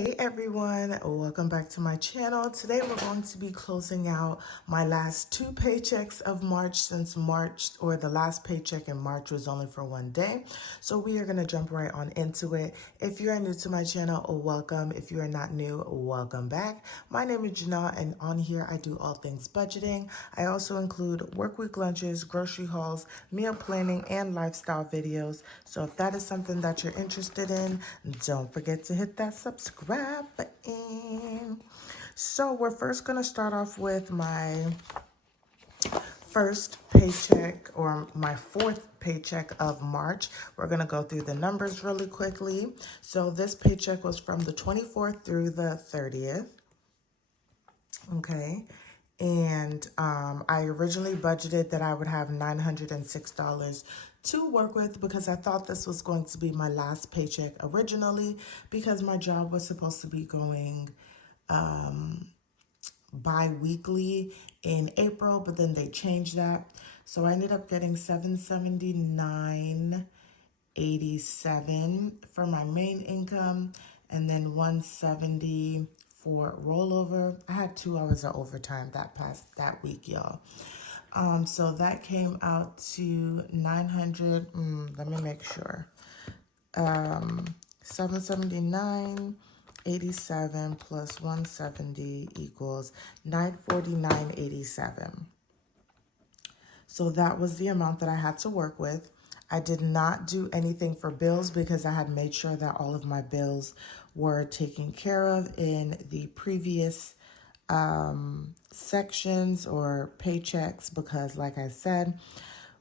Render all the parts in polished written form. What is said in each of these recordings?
Hey everyone, welcome back to my channel. Today we're going to be closing out my last two paychecks of March, since the last paycheck in March was only for one day. So we are going to jump right on into it. If you are new to my channel, welcome. If you are not new, welcome back. My name is Janelle, and on here I do all things budgeting. I also include workweek lunches, grocery hauls, meal planning, and lifestyle videos. So if that is something that you're interested in, don't forget to hit that subscribe button. So we're first going to start off with my first paycheck, or my fourth paycheck of March. We're going to go through the numbers really quickly. So this paycheck was from the 24th through the 30th. Okay. And I originally budgeted that I would have $906 to work with, because I thought this was going to be my last paycheck originally, because my job was supposed to be going bi-weekly in April, but then they changed that. So I ended up getting $779.87 for my main income, and then $170 for rollover. I had 2 hours of overtime that week, y'all. So that came out to 900, let me make sure. 779.87 plus 170 equals 949.87. So that was the amount that I had to work with. I did not do anything for bills, because I had made sure that all of my bills were taken care of in the previous sections or paychecks, because like I said,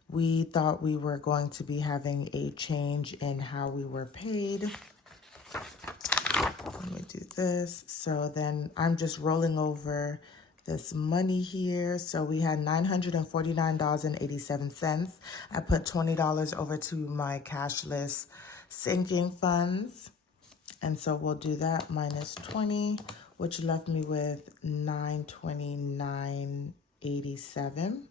we thought we were going to be having a change in how we were paid. Let me do this. So then I'm just rolling over this money here. So we had $949.87. I put $20 over to my cashless sinking funds. And so we'll do that minus 20, which left me with $929.87.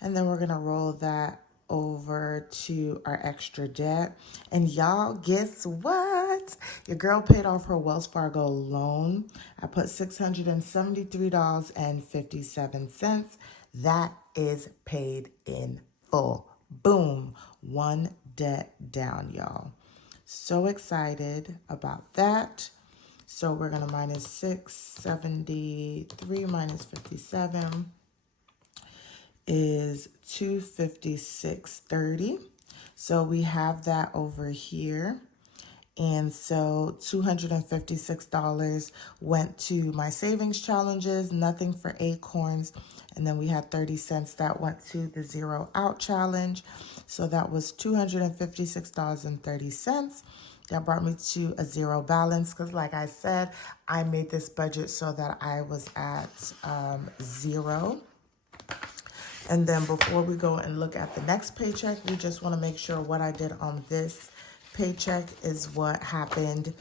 And then we're going to roll that over to our extra debt. And y'all, guess what? Your girl paid off her Wells Fargo loan. I put $673.57. That is paid in full. Boom. One debt down, y'all. So excited about that. So we're going to minus 673 minus 57 is 256.30. So we have that over here. And so $256 went to my savings challenges, nothing for Acorns. And then we had 30 cents that went to the Zero Out Challenge. So that was $256.30. That brought me to a zero balance, because like I said, I made this budget so that I was at zero. And then before we go and look at the next paycheck, we just want to make sure what I did on this paycheck is what happened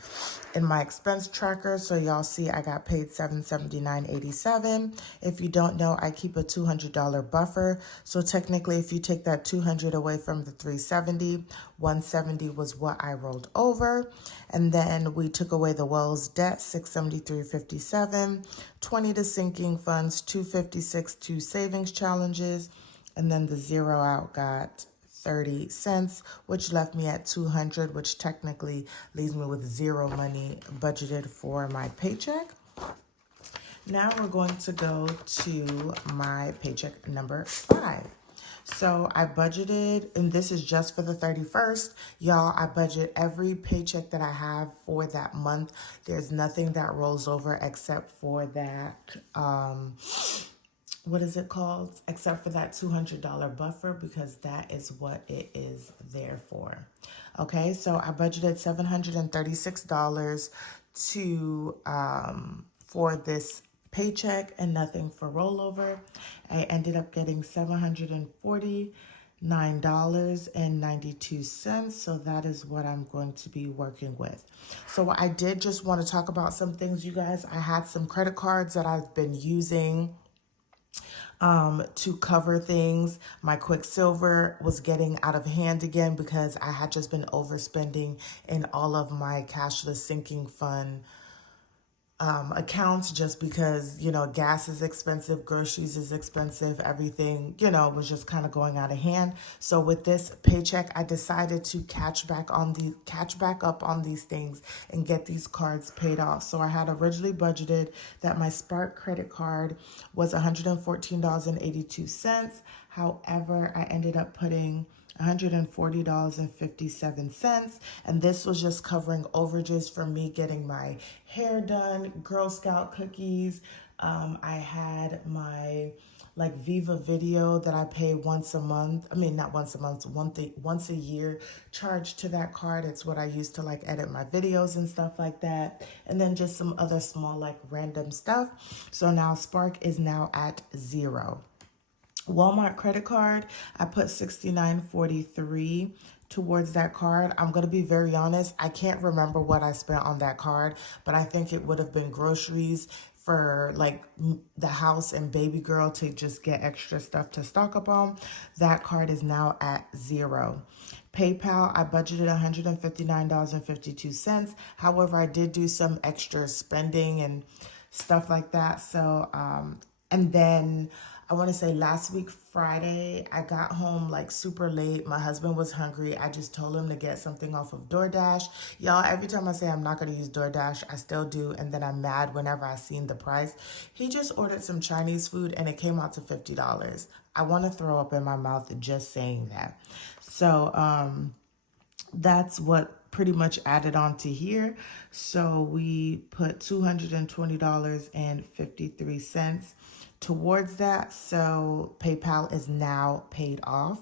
in my expense tracker. So y'all see I got paid $779.87. If you don't know, I keep a $200 buffer. So technically, if you take that $200 away from the $370, $170 was what I rolled over. And then we took away the Wells debt, $673.57, $20 to sinking funds, $256 to savings challenges, and then the Zero Out got 30 cents, which left me at $200, which technically leaves me with zero money budgeted for my paycheck. Now we're going to go to my paycheck number 5. So I budgeted, and this is just for the 31st. Y'all, I budget every paycheck that I have for that month. There's nothing that rolls over except for that, what is it called? Except for that $200 buffer, because that is what it is there for. Okay, so I budgeted $736 to for this paycheck and nothing for rollover. I ended up getting $749.92. So that is what I'm going to be working with. So I did just want to talk about some things, you guys. I had some credit cards that I've been using to cover things. My Quicksilver was getting out of hand again, because I had just been overspending in all of my cashless sinking fund accounts just because, you know, gas is expensive, groceries is expensive, everything, you know, was just kind of going out of hand. So with this paycheck, I decided to catch back up on these things and get these cards paid off. So I had originally budgeted that my Spark credit card was $114.82. However, I ended up putting $140.57, and this was just covering overages for me getting my hair done, Girl Scout cookies. I had my like Viva video that I pay once a month. I mean, not once a month, once a year charged to that card. It's what I use to like edit my videos and stuff like that. And then just some other small like random stuff. So now Spark is now at 0. Walmart credit card, I put $69.43 towards that card. I'm going to be very honest. I can't remember what I spent on that card, but I think it would have been groceries for like the house and baby girl to just get extra stuff to stock up on. That card is now at 0. PayPal, I budgeted $159.52. However, I did do some extra spending and stuff like that. So, and then I want to say last week, Friday, I got home like super late. My husband was hungry. I just told him to get something off of DoorDash. Y'all, every time I say I'm not going to use DoorDash, I still do. And then I'm mad whenever I seen the price. He just ordered some Chinese food and it came out to $50. I want to throw up in my mouth just saying that. So, that's what pretty much added on to here. So we put $220.53 towards that. So PayPal is now paid off.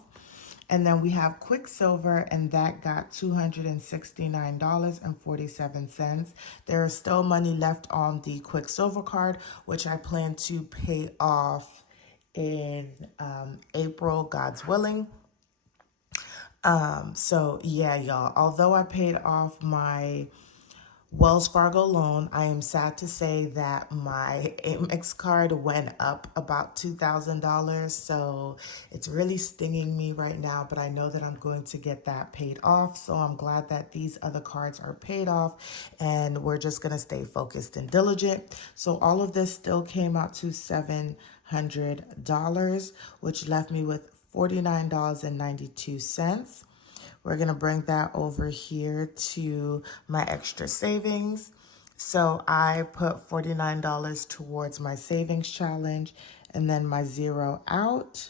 And then we have Quicksilver, and that got $269.47. There is still money left on the Quicksilver card, which I plan to pay off in April, God's willing. So yeah, y'all, although I paid off my Wells Fargo loan, I am sad to say that my Amex card went up about $2,000. So it's really stinging me right now, but I know that I'm going to get that paid off. So I'm glad that these other cards are paid off and we're just going to stay focused and diligent. So all of this still came out to $700, which left me with $49.92. We're going to bring that over here to my extra savings. So I put $49 towards my savings challenge, and then my 0 out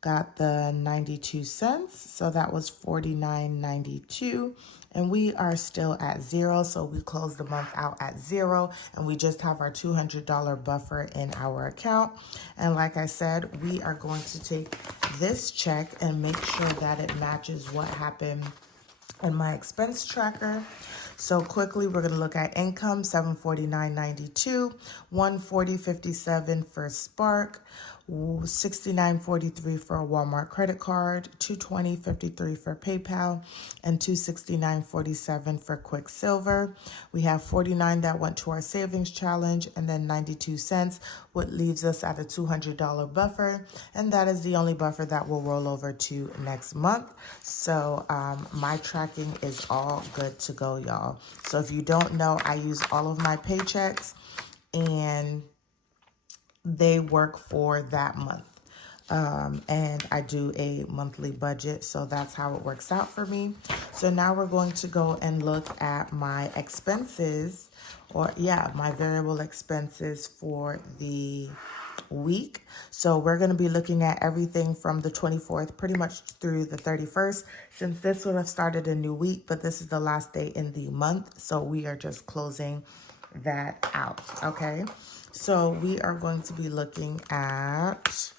got the 92 cents. So that was $49.92. And we are still at 0. So we closed the month out at 0. And we just have our $200 buffer in our account. And like I said, we are going to take this check and make sure that it matches what happened in my expense tracker. So quickly, we're going to look at income, $749.92, $140.57 for Spark, $69.43 for a Walmart credit card, $220.53 for PayPal, and $269.47 for Quicksilver. We have $49 that went to our savings challenge, and then 92 cents, what leaves us at a $200 buffer, and that is the only buffer that will roll over to next month. So my tracking is all good to go, y'all. So if you don't know, I use all of my paychecks, and they work for that month. And I do a monthly budget, so that's how it works out for me. So now we're going to go and look at my expenses, or my variable expenses for the week. So we're going to be looking at everything from the 24th pretty much through the 31st, since this would have started a new week, but this is the last day in the month, so we are just closing that out. Okay, so we are going to be looking at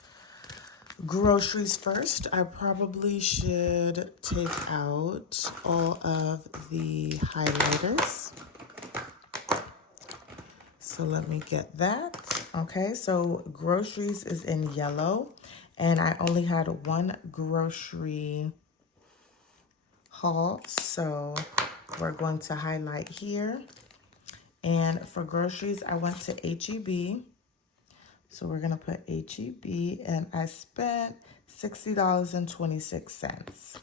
groceries first. I probably should take out all of the highlighters. So let me get that. Okay, so groceries is in yellow, and I only had one grocery haul, so we're going to highlight here. And for groceries, I went to HEB. So we're going to put HEB, and I spent $60.26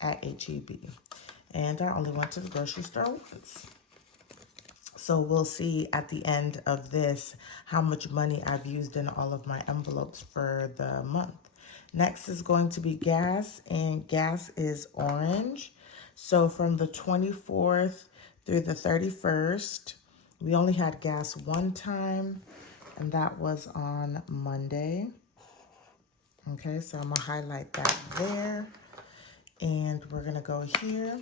at HEB. And I only went to the grocery store once. So we'll see at the end of this how much money I've used in all of my envelopes for the month. Next is going to be gas, and gas is orange. So from the 24th through the 31st, we only had gas one time, and that was on Monday. Okay, so I'm gonna highlight that there. And we're gonna go here.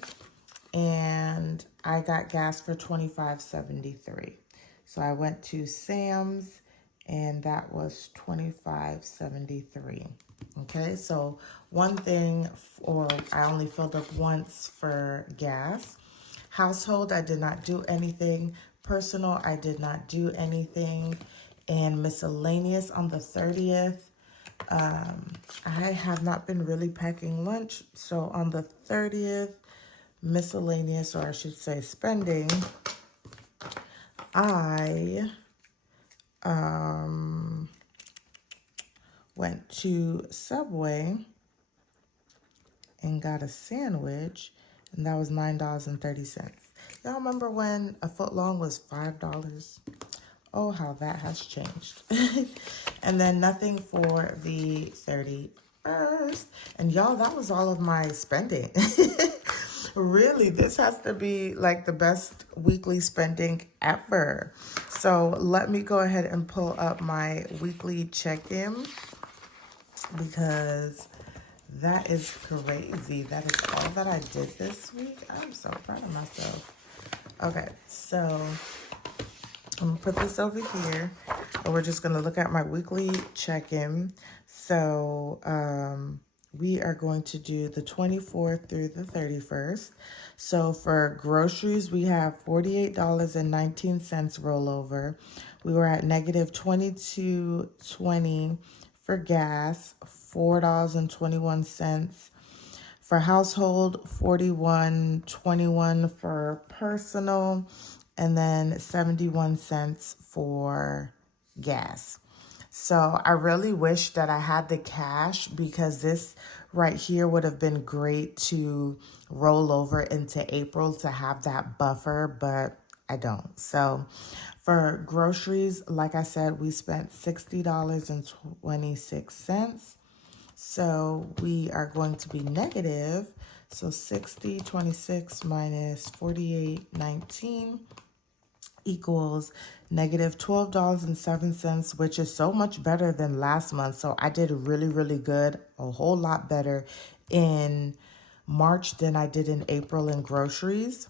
And I got gas for $25.73. So I went to Sam's and that was $25.73. Okay, so one thing, or I only filled up once for gas. Household, I did not do anything. Personal, I did not do anything. And miscellaneous on the 30th, I have not been really packing lunch. So on the 30th, miscellaneous, or I should say spending, I went to Subway and got a sandwich, and that was $9.30. Y'all remember when a foot long was $5? Oh, how that has changed. And then nothing for the 31st. And y'all, that was all of my spending. Really, this has to be like the best weekly spending ever. So let me go ahead and pull up my weekly check-in, because that is crazy. That is all that I did this week. I'm so proud of myself. Okay, so I'm gonna put this over here, and we're just gonna look at my weekly check-in. So we are going to do the 24th through the 31st. So for groceries, we have $48.19 rollover. We were at negative $22.20 for gas, $4.21 for household, $41.21 for personal, and then 71 cents for gas. So I really wish that I had the cash, because this right here would have been great to roll over into April to have that buffer, but I don't. So for groceries, like I said, we spent $60.26. So we are going to be negative. So 60.26 minus 48.19 equals negative $12.07, which is so much better than last month. So I did really, really good, a whole lot better in March than I did in April in groceries.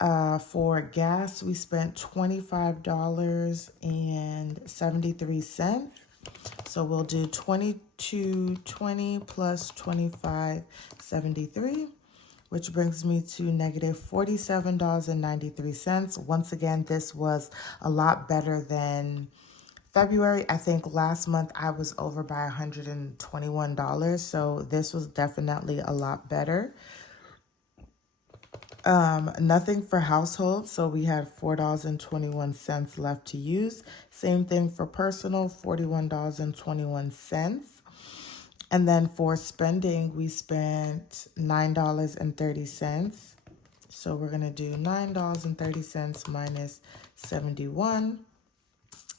For gas, we spent $25.73. So we'll do $22.20 plus $25.73, which brings me to negative $47.93. Once again, this was a lot better than February. I think last month I was over by $121, so this was definitely a lot better. Nothing for household, so we had $4.21 left to use. Same thing for personal, $41.21. And then for spending, we spent $9.30. So we're going to do $9.30 minus 71.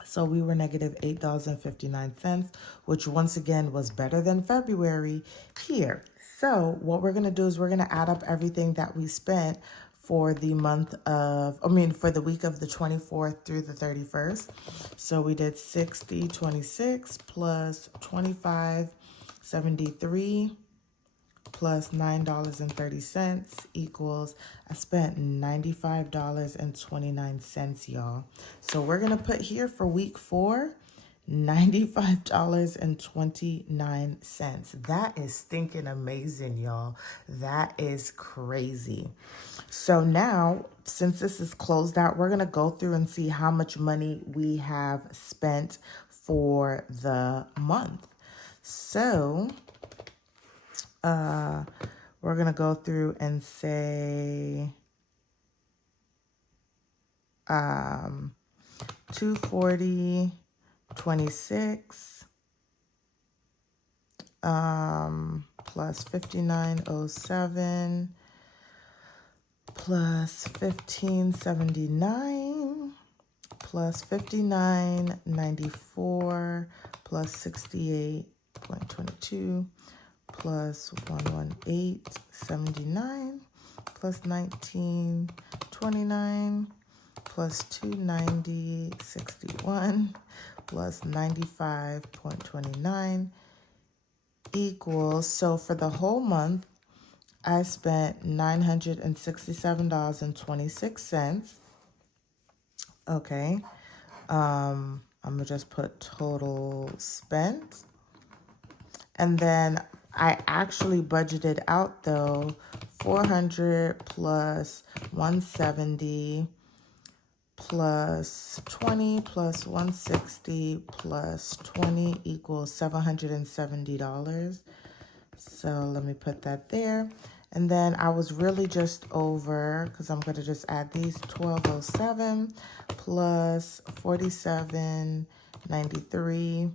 So we were negative $8.59, which once again was better than February here. So what we're going to do is we're going to add up everything that we spent for the month of, for the week of the 24th through the 31st. So we did 60.26 plus 25.73 plus $9.30 equals, I spent $95.29, y'all. So we're going to put here for week 4, $95.29. That is stinking amazing, y'all. That is crazy. So now, since this is closed out, we're going to go through and see how much money we have spent for the month. So we're going to go through and say 240.26 plus 59.07 plus 1579 plus 59.94 plus 68.22 plus 118.79 plus 19.29 plus 290.61 plus 95.29 equals, so for the whole month, I spent $967.26. Okay. I'm going to just put total spent. And then I actually budgeted out, though, 400 plus 170 plus 20 plus 160 plus 20 equals $770. So let me put that there. And then I was really just over, because I'm going to just add these, 1207 plus 47.93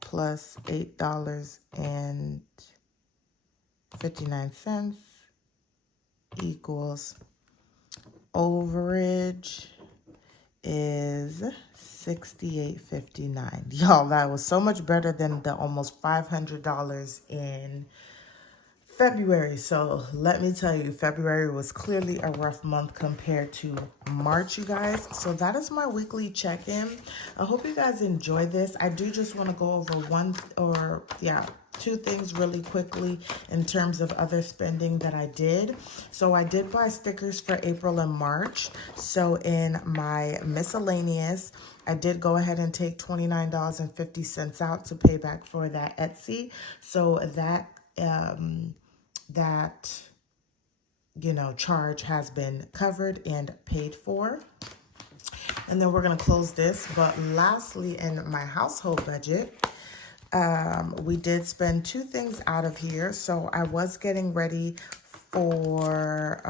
plus $8.59 equals, overage is $68.59. Y'all, that was so much better than the almost $500 in February. So let me tell you, February was clearly a rough month compared to March, you guys. So that is my weekly check-in. I hope you guys enjoy this. I do just want to go over two things really quickly in terms of other spending that I did. So I did buy stickers for April and March. So in my miscellaneous, I did go ahead and take $29.50 out to pay back for that Etsy. So that charge has been covered and paid for. And then we're going to close this. But lastly, in my household budget, we did spend two things out of here. So I was getting ready for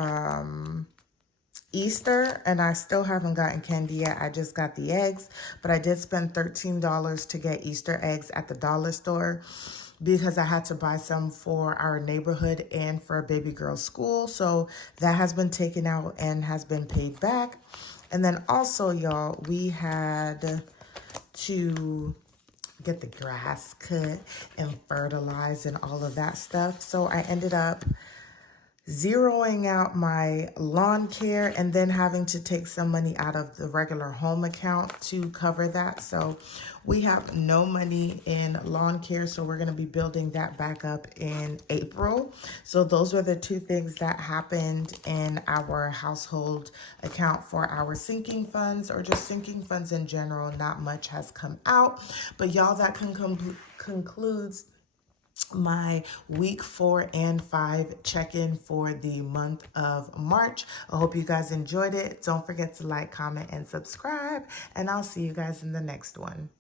Easter, and I still haven't gotten candy yet. I just got the eggs, but I did spend $13 to get Easter eggs at the dollar store, because I had to buy some for our neighborhood and for baby girl's school. So that has been taken out and has been paid back. And then also, y'all, we had to get the grass cut and fertilized and all of that stuff. So I ended up zeroing out my lawn care and then having to take some money out of the regular home account to cover that. So we have no money in lawn care, so we're going to be building that back up in April. So those were the two things that happened in our household account for our sinking funds, or just sinking funds in general. Not much has come out, but y'all, that concludes my week 4 and 5 check-in for the month of March. I hope you guys enjoyed it. Don't forget to like, comment, and subscribe, and I'll see you guys in the next one.